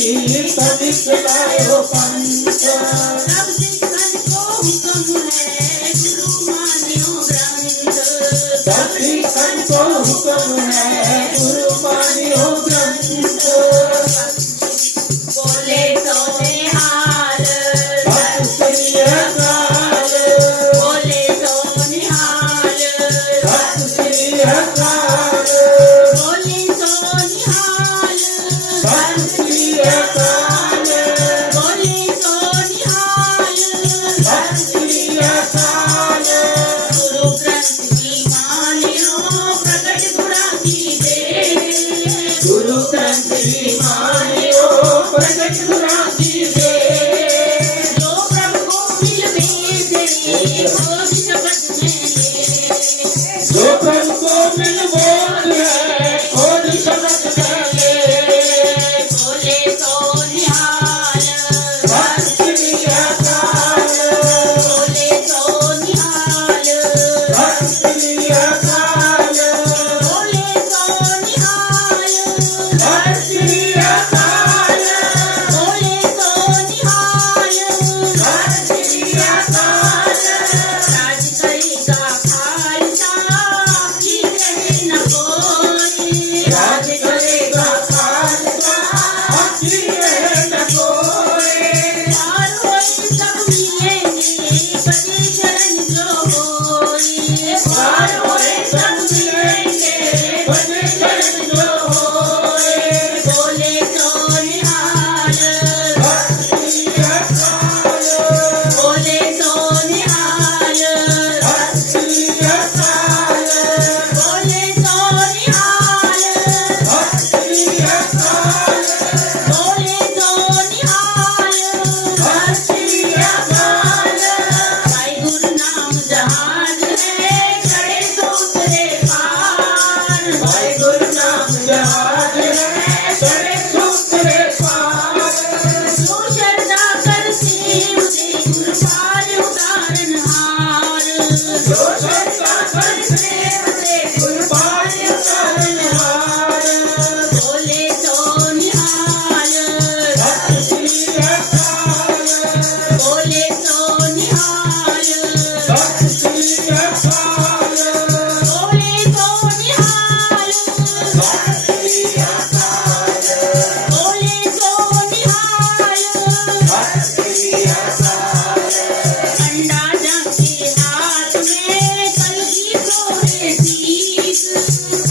तीर्थ दिखलायो पंथ। सब सिखन को हुक्म है गुरु मान्यो ग्रंथ। सब सिखन को हुक्म है गुरु मान्यो ग्रंथ। बोले तो निहाल सत श्री अकाल। बोले तो निहाल सत श्री अकाल। बोले तो निहाल सत श्री अकाल। बोले तो निहाल सत श्री अकाल। गुरु ग्रंथ की मान्यो प्रकट गुणा की दे। गुरु ग्रंथ की मान्यो प्रकट गुणा की दे। जो प्रभु को मिल दे खोज शब्द में ले। जो प्रभु को मिल बोल है खोज शब्द में ले। बोले तो निहाल सत श्री अकाल। बोले तो निहाल सत श्री अकाल। बोले तो निहाल सत श्री अकाल। बोले तो निहाल सत श्री अकाल। राज करेगा खालसा की कहे न कोई। राज करेगा खालसा अपनी रहे न कोई। चार होए सब मिलेंगे बजे शरण जो होए। पार होए सब मिलेंगे बजे शरण जो होए। बोले तो निहाल सत श्री अकाल। बोले तो निहाल सत श्री अकाल। बोले तो निहाल सत श्री अकाल। बोले तो निहाल सत श्री अकाल। भाई गुरु नाम जहाज है चढ़े तो उतरे पार। भाई गुरु नाम जहाज है चढ़े दूसरे पार। जो श्रद्धा कर सेव दे गुरु पार उतारन हार। जो श्रद्धा कर सेव दे गुरु पार उतारनहार। बोले तो निहाल सत श्री अकाल। बोले तो निहाल सत श्री अकाल। बोले तो निहाल सत श्री अकाल। बोले तो निहाल सत श्री अकाल। अंडा जाके हाथ में कलगी सोहे शीश।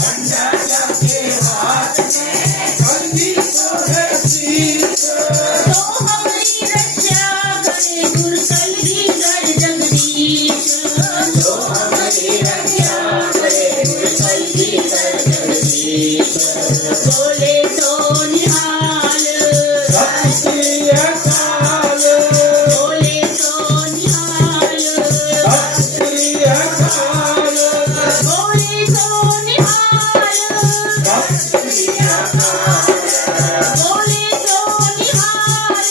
अंडा जाके हाथ में कलगी सोहे शीश। तो हमारी रक्षा करे गुरु कलगीधर जगदीश। जो हमारी रक्षा करे गुरु कलगीधर जगदीश। बोले तो निहाल सत श्री अकाल। बोले तो निहाल सत श्री अकाल। बोले तो निहाल सत श्री अकाल। बोले तो निहाल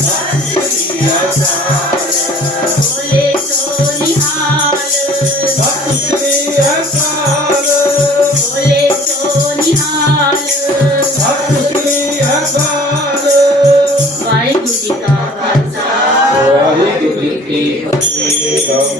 सत श्री अकाल। बोले तो निहाल सत श्री अकाल। बोले तो निहाल। सत श्री अकाल। वाहिगुरु जी का खालसा वाहिगुरु जी की फतेह।